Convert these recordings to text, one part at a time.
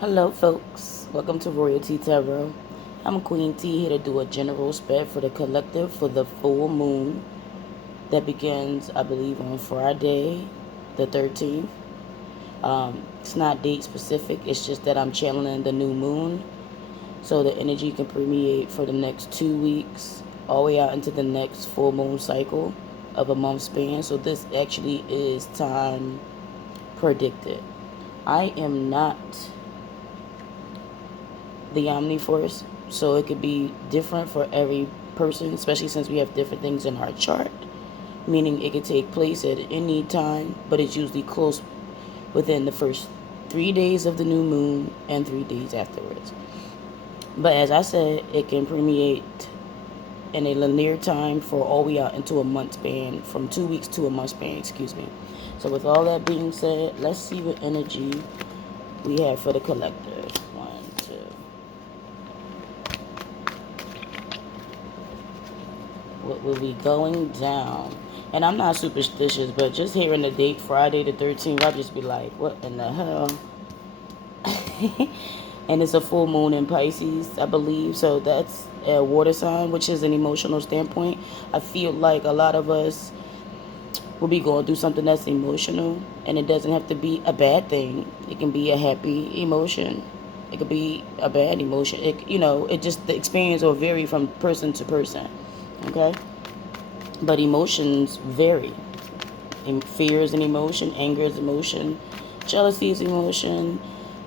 Hello, folks. Welcome to Royalty Tarot. I'm Queen T here to do a general spread for the collective for the full moon that begins, I believe, on Friday, the 13th. It's not date specific, it's just that I'm channeling the new moon so the energy can permeate for the next 2 weeks, all the way out into the next full moon cycle of a month span. So, this actually is time predicted. I am not the Omniforce, so it could be different for every person, especially since we have different things in our chart, meaning it could take place at any time, but it's usually close within the first 3 days of the new moon and 3 days afterwards. But as I said, it can permeate in a linear time for all the way out into a month span, from 2 weeks to a month span, excuse me. So with all that being said, let's see what energy we have for the collective. One, two. What will be going down? And I'm not superstitious, but just hearing the date Friday the 13th, I'll just be like, what in the hell? And it's a full moon in Pisces, I believe. So that's a water sign, which is an emotional standpoint. I feel like a lot of us will be going through something that's emotional, and it doesn't have to be a bad thing. It can be a happy emotion. It could be a bad emotion. It just, the experience will vary from person to person. Okay? But emotions vary. Fear is an emotion, anger is emotion, jealousy is emotion,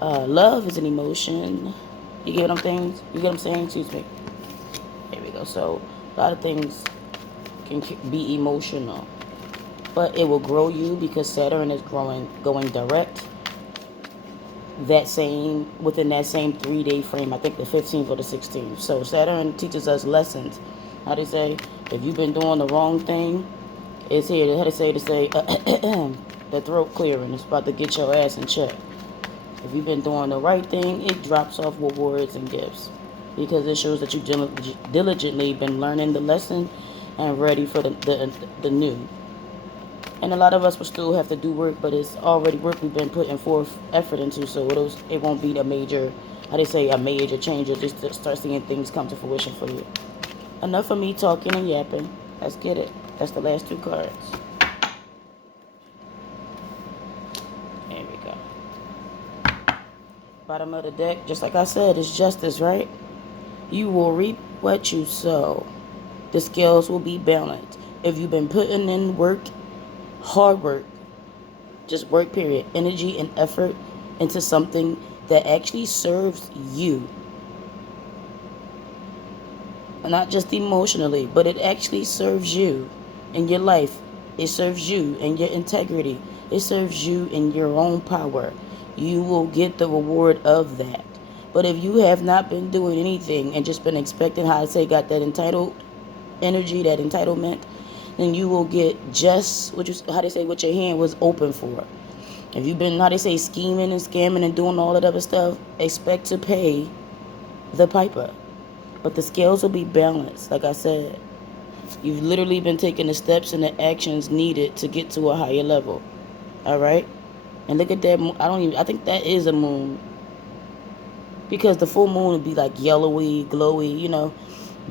love is an emotion. You get what I'm saying? You get what I'm saying? Excuse me. There we go. So a lot of things can be emotional, but it will grow you because Saturn is going direct. Within that same 3 day frame, I think the 15th or the 16th. So Saturn teaches us lessons. How they say, if you've been doing the wrong thing, it's here. How to say the throat clearing. It's about to get your ass in check. If you've been doing the right thing, it drops off rewards and gifts because it shows that you've diligently been learning the lesson and ready for the new. And a lot of us will still have to do work, but it's already work we've been putting forth effort into, so it won't be a major, a major change. You'll just start seeing things come to fruition for you. Enough of me talking and yapping. Let's get it. That's the last two cards. There we go. Bottom of the deck, just like I said, is justice, right? You will reap what you sow. The scales will be balanced. If you've been putting in work, hard work, just work period, energy and effort into something that actually serves you, not just emotionally, but it actually serves you in your life. It serves you in your integrity. It serves you in your own power. You will get the reward of that. But if you have not been doing anything and just been expecting, got that entitled energy, that entitlement, then you will get just what your hand was open for. If you've been, scheming and scamming and doing all that other stuff, expect to pay the piper. But the scales will be balanced, like I said. You've literally been taking the steps and the actions needed to get to a higher level. All right? And look at that. I think that is a moon. Because the full moon would be like yellowy, glowy,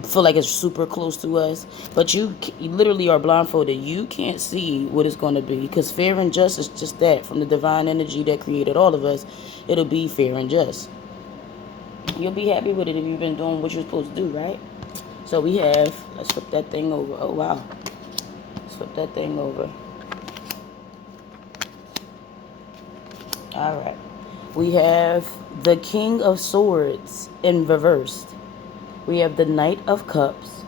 feel like it's super close to us. But you literally are blindfolded. You can't see what it's going to be. Because fair and just is just that. From the divine energy that created all of us, it'll be fair and just. You'll be happy with it if you've been doing what you're supposed to do, right? So let's flip that thing over. Oh, wow. Let's flip that thing over. All right. We have the King of Swords in reversed. We have the Knight of Cups.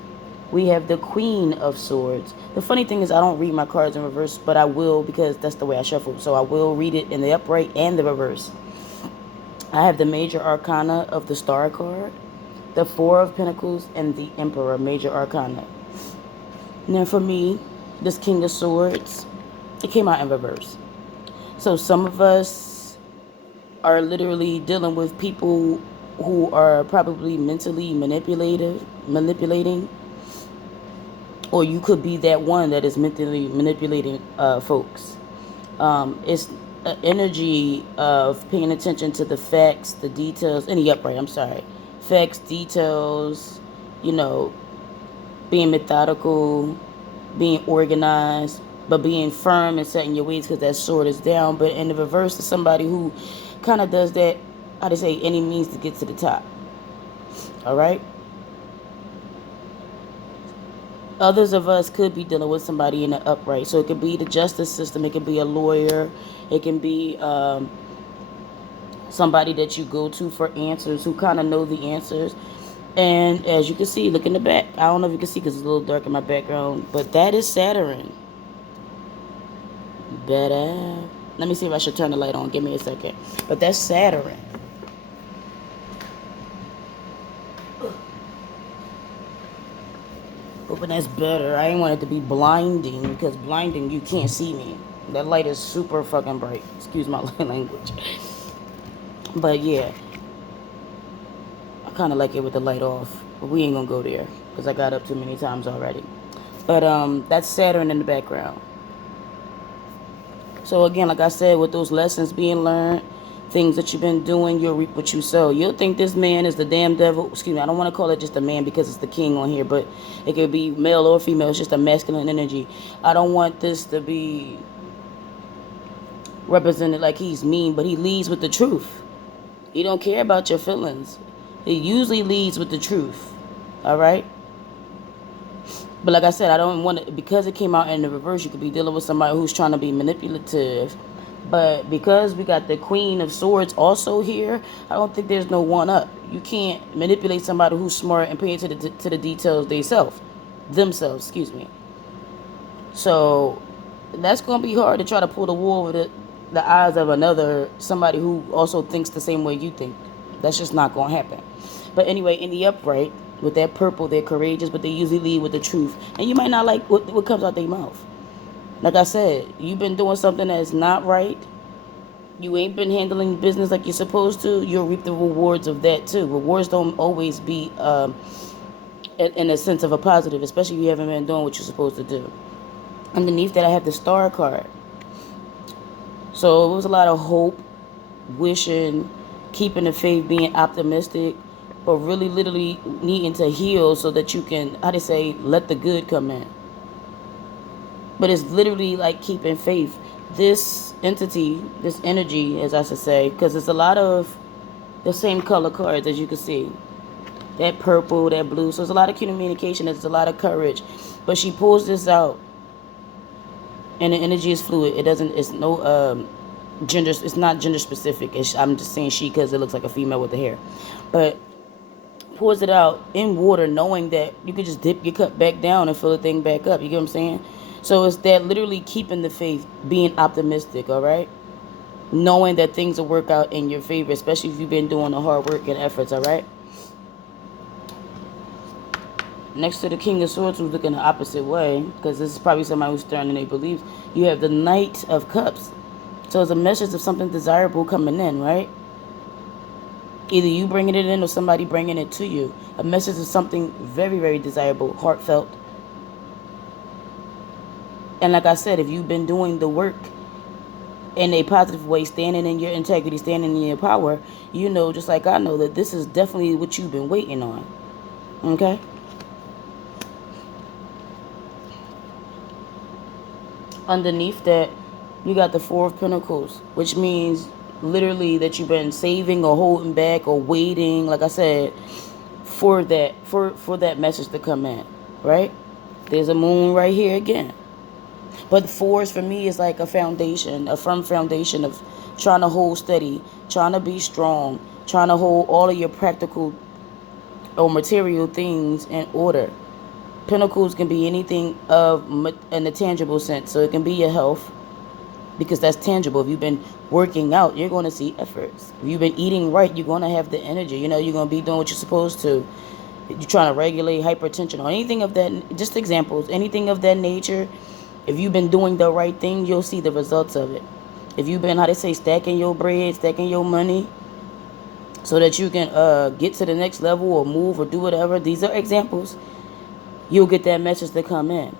We have the Queen of Swords. The funny thing is I don't read my cards in reverse, but I will because that's the way I shuffle. So I will read it in the upright and the reverse. I have the Major Arcana of the Star card, the Four of Pentacles, and the Emperor, Major Arcana. Now for me, this King of Swords, it came out in reverse. So some of us are literally dealing with people who are probably mentally manipulating, or you could be that one that is mentally manipulating folks. It's energy of paying attention to the facts, the details, any upright, I'm sorry. Facts, details, you know, being methodical, being organized, but being firm and setting your ways because that sword is down. But in the reverse is somebody who kind of does that, how to say, any means to get to the top. All right? Others of us could be dealing with somebody in the upright. So it could be the justice system. It could be a lawyer. It can be somebody that you go to for answers who kind of know the answers. And as you can see, look in the back. I don't know if you can see because it's a little dark in my background. But that is Saturn. Better. Let me see if I should turn the light on. Give me a second. But that's Saturn. Hoping that's better. I ain't want it to be blinding because blinding, you can't see me. That light is super fucking bright. Excuse my language. But yeah, I kind of like it with the light off. But we ain't gonna go there because I got up too many times already. But that's Saturn in the background. So again, like I said, with those lessons being learned, things that you've been doing, you'll reap what you sow. You'll think this man is the damn devil. Excuse me, I don't want to call it just a man because it's the king on here, but it could be male or female. It's just a masculine energy. I don't want this to be represented like he's mean, but he leads with the truth. He don't care about your feelings. He usually leads with the truth. All right? But like I said, I don't want to, because it came out in the reverse, you could be dealing with somebody who's trying to be manipulative. But because we got the Queen of Swords also here, I don't think there's no one up. You can't manipulate somebody who's smart and pay attention to the details themselves, excuse me. So that's going to be hard to try to pull the wool over the eyes of somebody who also thinks the same way you think. That's just not going to happen. But anyway, in the upright, with that purple, they're courageous, but they usually lead with the truth. And you might not like what comes out their mouth. Like I said, you've been doing something that's not right. You ain't been handling business like you're supposed to. You'll reap the rewards of that too. Rewards don't always be in a sense of a positive, especially if you haven't been doing what you're supposed to do. Underneath that, I have the Star card. So it was a lot of hope, wishing, keeping the faith, being optimistic, but really literally needing to heal so that you can, how to say, let the good come in. But it's literally like keeping faith. This entity, this energy, as I should say, because it's a lot of the same color cards as you can see. That purple, that blue. So it's a lot of communication. It's a lot of courage. But she pulls this out. And the energy is fluid. It's no gender, it's not gender specific. I'm just saying she because it looks like a female with the hair. But pours it out in water knowing that you could just dip your cup back down and fill the thing back up. You get what I'm saying? So it's that literally keeping the faith, being optimistic, all right? Knowing that things will work out in your favor, especially if you've been doing the hard work and efforts, all right? Next to the King of Swords, who's looking the opposite way, because this is probably somebody who's stern in their beliefs, you have the Knight of Cups. So it's a message of something desirable coming in, right? Either you bringing it in or somebody bringing it to you. A message of something very, very desirable, heartfelt. And like I said, if you've been doing the work in a positive way, standing in your integrity, standing in your power, you know, just like I know, that this is definitely what you've been waiting on. Okay? Underneath that, you got the Four of Pentacles, which means literally that you've been saving or holding back or waiting, like I said, for that message to come in, right? There's a moon right here again. But the fours for me is like a foundation, a firm foundation of trying to hold steady, trying to be strong, trying to hold all of your practical or material things in order. Pentacles can be anything in a tangible sense. So it can be your health, because that's tangible. If you've been working out, you're going to see efforts. If you've been eating right, you're going to have the energy. You know, you're going to be doing what you're supposed to. You're trying to regulate hypertension or anything of that, just examples, anything of that nature. If you've been doing the right thing, you'll see the results of it. If you've been, how they say, stacking your bread, stacking your money, so that you can get to the next level or move or do whatever, these are examples, you'll get that message to come in.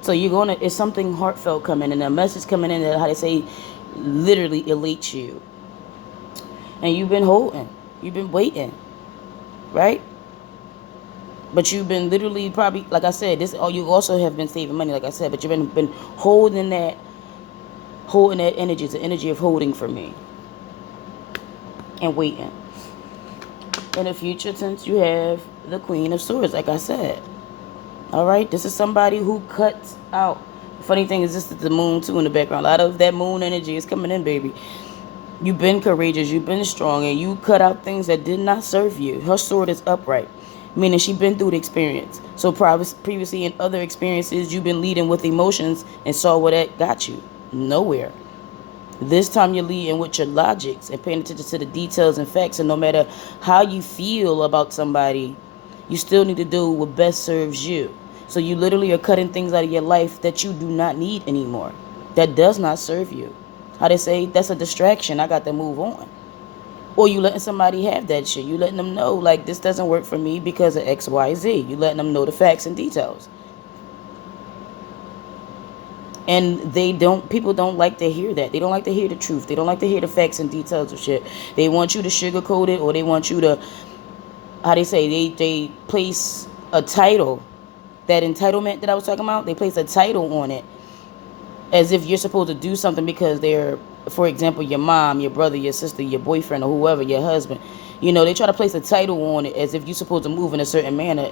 So it's something heartfelt coming in, a message coming in that, how they say, literally elates you. And you've been holding. You've been waiting. Right? But you've been literally probably, like I said, this. Oh, you also have been saving money, like I said. But you've been holding that energy. It's the energy of holding for me and waiting. In the future, since you have the Queen of Swords, like I said. All right, this is somebody who cuts out. The funny thing is, this is the moon too in the background. A lot of that moon energy is coming in, baby. You've been courageous, you've been strong, and you cut out things that did not serve you. Her sword is upright, meaning she's been through the experience. So previously in other experiences, you've been leading with emotions and saw where that got you. Nowhere. This time you're leading with your logics and paying attention to the details and facts. And no matter how you feel about somebody, you still need to do what best serves you. So you literally are cutting things out of your life that you do not need anymore. That does not serve you. How they say, that's a distraction. I got to move on. Or you letting somebody have that shit. You letting them know, like, this doesn't work for me because of X, Y, Z. You letting them know the facts and details. And people don't like to hear that. They don't like to hear the truth. They don't like to hear the facts and details of shit. They want you to sugarcoat it, or they want you to, how they say, they place a title. That entitlement that I was talking about, they place a title on it as if you're supposed to do something because they're, for example, your mom, your brother, your sister, your boyfriend, or whoever, your husband. You know, they try to place a title on it as if you're supposed to move in a certain manner,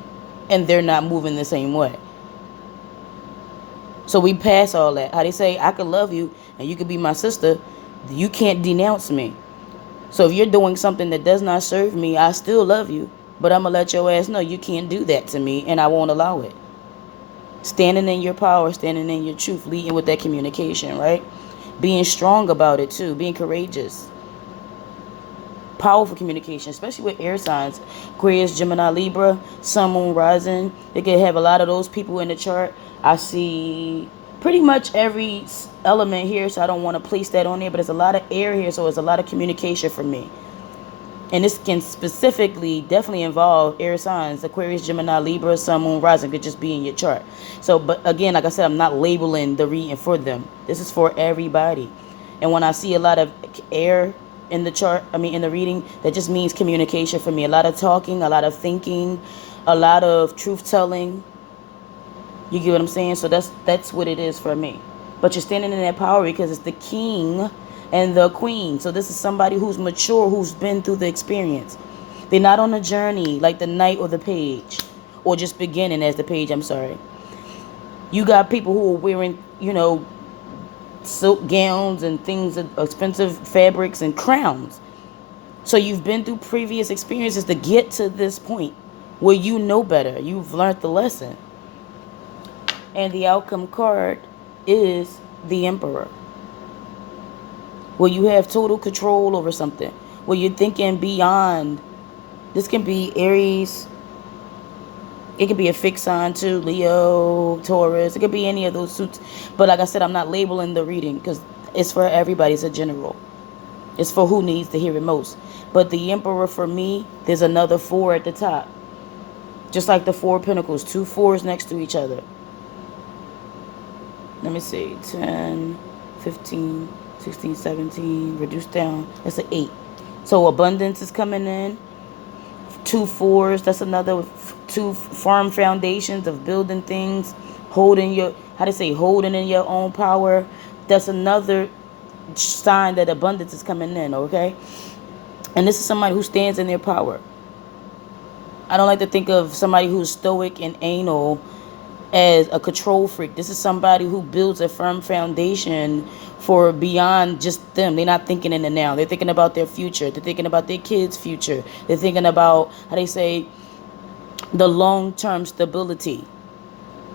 and they're not moving the same way. So we pass all that. How they say, I could love you and you could be my sister. You can't denounce me. So if you're doing something that does not serve me, I still love you. But I'm going to let your ass know you can't do that to me, and I won't allow it. Standing in your power, standing in your truth, leading with that communication, right? Being strong about it too, being courageous. Powerful communication, especially with air signs. Aquarius, Gemini, Libra, Sun, Moon, Rising. They could have a lot of those people in the chart. I see pretty much every element here, so I don't want to place that on there, but there's a lot of air here, so it's a lot of communication for me. And this can specifically definitely involve air signs, Aquarius, Gemini, Libra, Sun, Moon, Rising, could just be in your chart. So, but again, like I said, I'm not labeling the reading for them. This is for everybody. And when I see a lot of air in the chart, in the reading, that just means communication for me. A lot of talking, a lot of thinking, a lot of truth telling. You get what I'm saying? So that's what it is for me. But you're standing in that power because it's the king and the queen. So this is somebody who's mature, who's been through the experience. They're not on a journey like the knight or the page, or just beginning as the page, I'm sorry. You got people who are wearing, silk gowns and things, expensive fabrics and crowns. So you've been through previous experiences to get to this point where you know better. You've learned the lesson. And the outcome card is the Emperor. Where you have total control over something. Where you're thinking beyond. This can be Aries. It could be a fixed sign too. Leo, Taurus. It could be any of those suits. But like I said, I'm not labeling the reading because it's for everybody. It's a general. It's for who needs to hear it most. But the Emperor for me, there's another 4 at the top. Just like the 4 of Pentacles. 2 4s next to each other. Let me see. 10, 15... 16, 17, reduced down. That's an 8. So abundance is coming in. 2 4s. That's another 2 firm foundations of building things. Holding in your own power. That's another sign that abundance is coming in, okay? And this is somebody who stands in their power. I don't like to think of somebody who's stoic and anal as a control freak. This is somebody who builds a firm foundation for beyond just them. They're not thinking in the now. They're thinking about their future. They're thinking about their kids' future. They're thinking about, the long-term stability,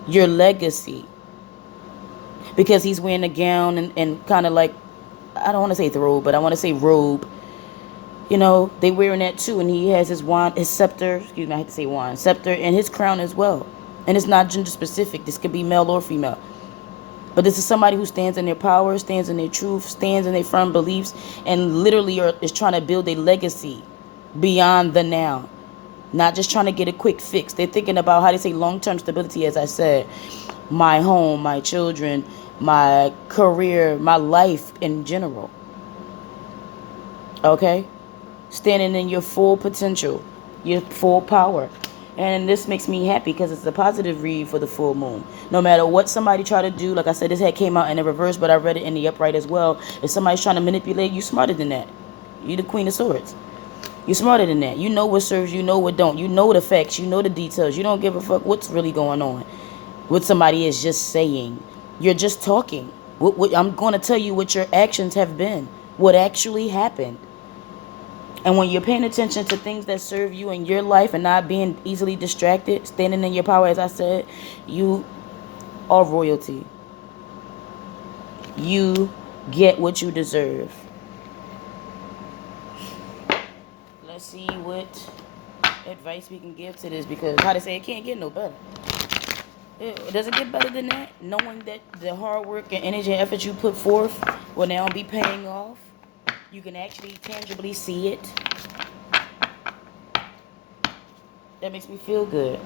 your legacy. Because he's wearing a gown and kind of like, I don't want to say robe, but I want to say robe. They wearing that too. And he has his wand, his scepter, I hate to say wand, scepter, and his crown as well. And it's not gender specific. This could be male or female. But this is somebody who stands in their power, stands in their truth, stands in their firm beliefs, and literally is trying to build a legacy beyond the now. Not just trying to get a quick fix. They're thinking about, long-term stability, as I said. My home, my children, my career, my life in general. Okay? Standing in your full potential, your full power. And this makes me happy because it's a positive read for the full moon. No matter what somebody try to do, like I said, this head came out in the reverse, but I read it in the upright as well. If somebody's trying to manipulate you, smarter than that. You the Queen of Swords. You're smarter than that. You know what serves, you know what don't. You know the facts, you know the details. You don't give a fuck what's really going on. What somebody is just saying. You're just talking. I'm going to tell you what your actions have been. What actually happened. And when you're paying attention to things that serve you in your life and not being easily distracted, standing in your power, as I said, you are royalty. You get what you deserve. Let's see what advice we can give to this, because how to say, it can't get no better. Does it get better than that? Knowing that the hard work and energy and effort you put forth will now be paying off. You can actually tangibly see it. That makes me feel good.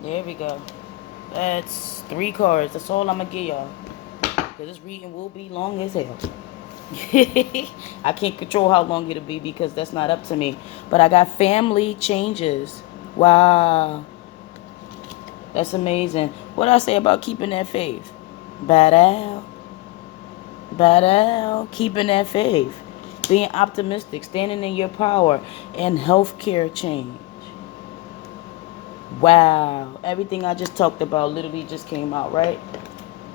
There we go. That's 3 cards. That's all I'm going to give y'all. Because this reading will be long as hell. I can't control how long it'll be because that's not up to me. But I got family changes. Wow. That's amazing. What I say about keeping that faith? Bad out. Keeping that faith. Being optimistic. Standing in your power. And healthcare change. Wow. Everything I just talked about literally just came out, right?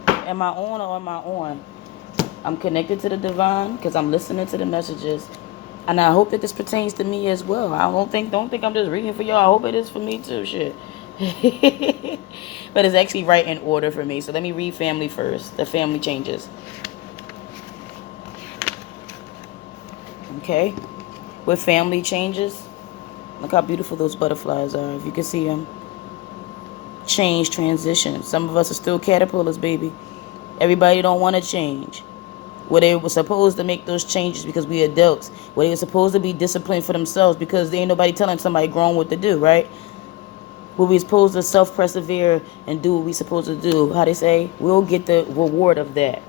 Am I on or am I on? I'm connected to the divine because I'm listening to the messages. And I hope that this pertains to me as well. Don't think I'm just reading for y'all. I hope it is for me too. Shit. But it's actually right in order for me. So let me read family first. The family changes. Okay. With family changes, look how beautiful those butterflies are. If you can see them. Change, transition. Some of us are still caterpillars, baby. Everybody don't want to change. Where they were supposed to make those changes because we adults. Where they were supposed to be disciplined for themselves because there ain't nobody telling somebody grown what to do, right? Where we supposed to self-persevere and do what we supposed to do. How they say, we'll get the reward of that.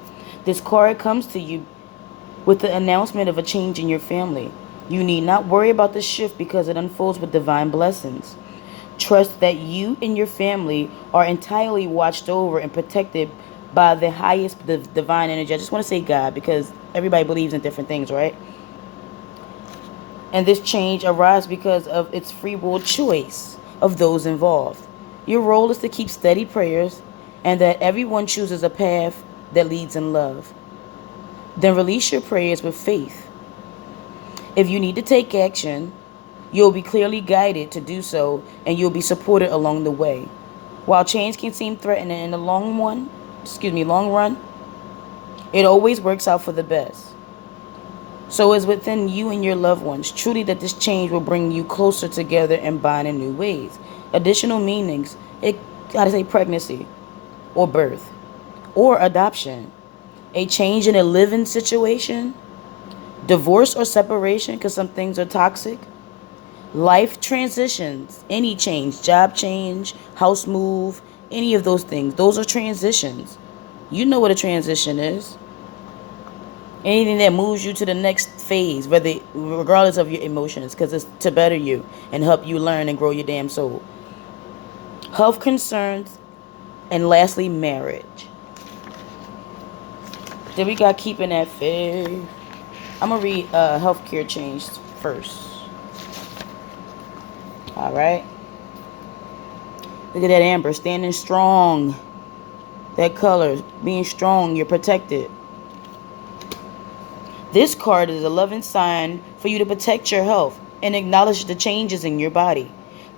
This card comes to you with the announcement of a change in your family. You need not worry about the shift because it unfolds with divine blessings. Trust that you and your family are entirely watched over and protected by the highest divine energy. I just want to say God because everybody believes in different things, right? And this change arises because of its free will choice of those involved. Your role is to keep steady prayers and that everyone chooses a path that leads in love. Then release your prayers with faith. If you need to take action, you'll be clearly guided to do so and you'll be supported along the way. While change can seem threatening in the long run, it always works out for the best. So it's within you and your loved ones truly that this change will bring you closer together and bind in new ways. Additional meanings, pregnancy or birth or adoption, a change in a living situation, divorce or separation because some things are toxic, life transitions, any change, job change, house move, any of those things. Those are transitions. You know what a transition is. Anything that moves you to the next phase, regardless of your emotions, because it's to better you and help you learn and grow your damn soul. Health concerns, and lastly, marriage. Then we got keeping that faith. I'm going to read healthcare change first. All right. Look at that amber, standing strong. That color, being strong, you're protected. This card is a loving sign for you to protect your health and acknowledge the changes in your body.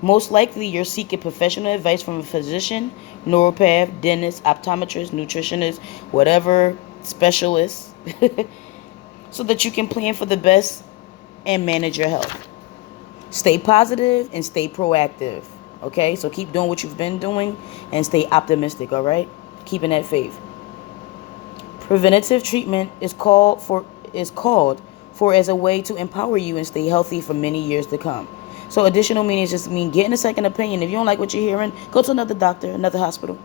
Most likely, you're seeking professional advice from a physician, neuropath, dentist, optometrist, nutritionist, whatever specialist, so that you can plan for the best and manage your health. Stay positive and stay proactive. Okay, so keep doing what you've been doing and stay optimistic, all right? Keeping that faith. Preventative treatment is called for as a way to empower you and stay healthy for many years to come. So additional meanings just mean getting a second opinion. If you don't like what you're hearing, go to another doctor, another hospital.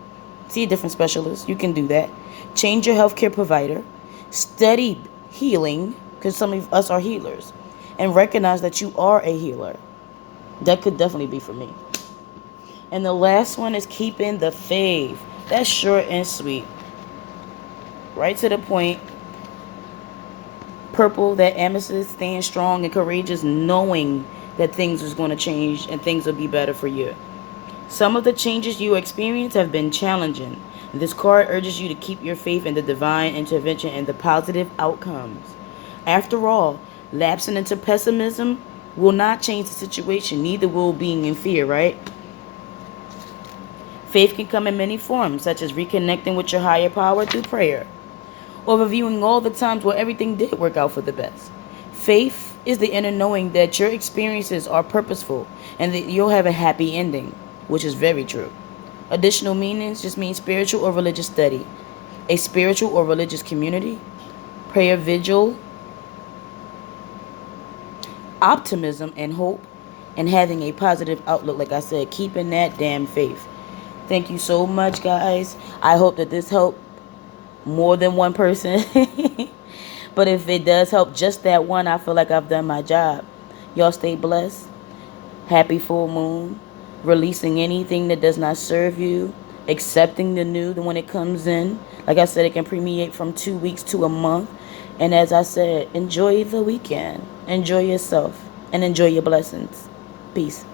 See a different specialist. You can do that. Change your healthcare provider. Study healing, because some of us are healers. And recognize that you are a healer. That could definitely be for me. And the last one is keeping the faith. That's short and sweet. Right to the point. Purple, that amethyst, staying strong and courageous, knowing that things is going to change and things will be better for you. Some of the changes you experience have been challenging. This card urges you to keep your faith in the divine intervention and the positive outcomes. After all, lapsing into pessimism will not change the situation, neither will being in fear, right? Faith can come in many forms, such as reconnecting with your higher power through prayer, or reviewing all the times where everything did work out for the best. Faith is the inner knowing that your experiences are purposeful and that you'll have a happy ending, which is very true. Additional meanings just mean spiritual or religious study, a spiritual or religious community, prayer vigil, optimism and hope, and having a positive outlook. Like I said, keeping that damn faith. Thank you so much, guys. I hope that this helped more than one person. But if it does help just that one, I feel like I've done my job. Y'all stay blessed. Happy full moon. Releasing anything that does not serve you. Accepting the new when it comes in. Like I said, it can permeate from 2 weeks to a month. And as I said, enjoy the weekend. Enjoy yourself. And enjoy your blessings. Peace.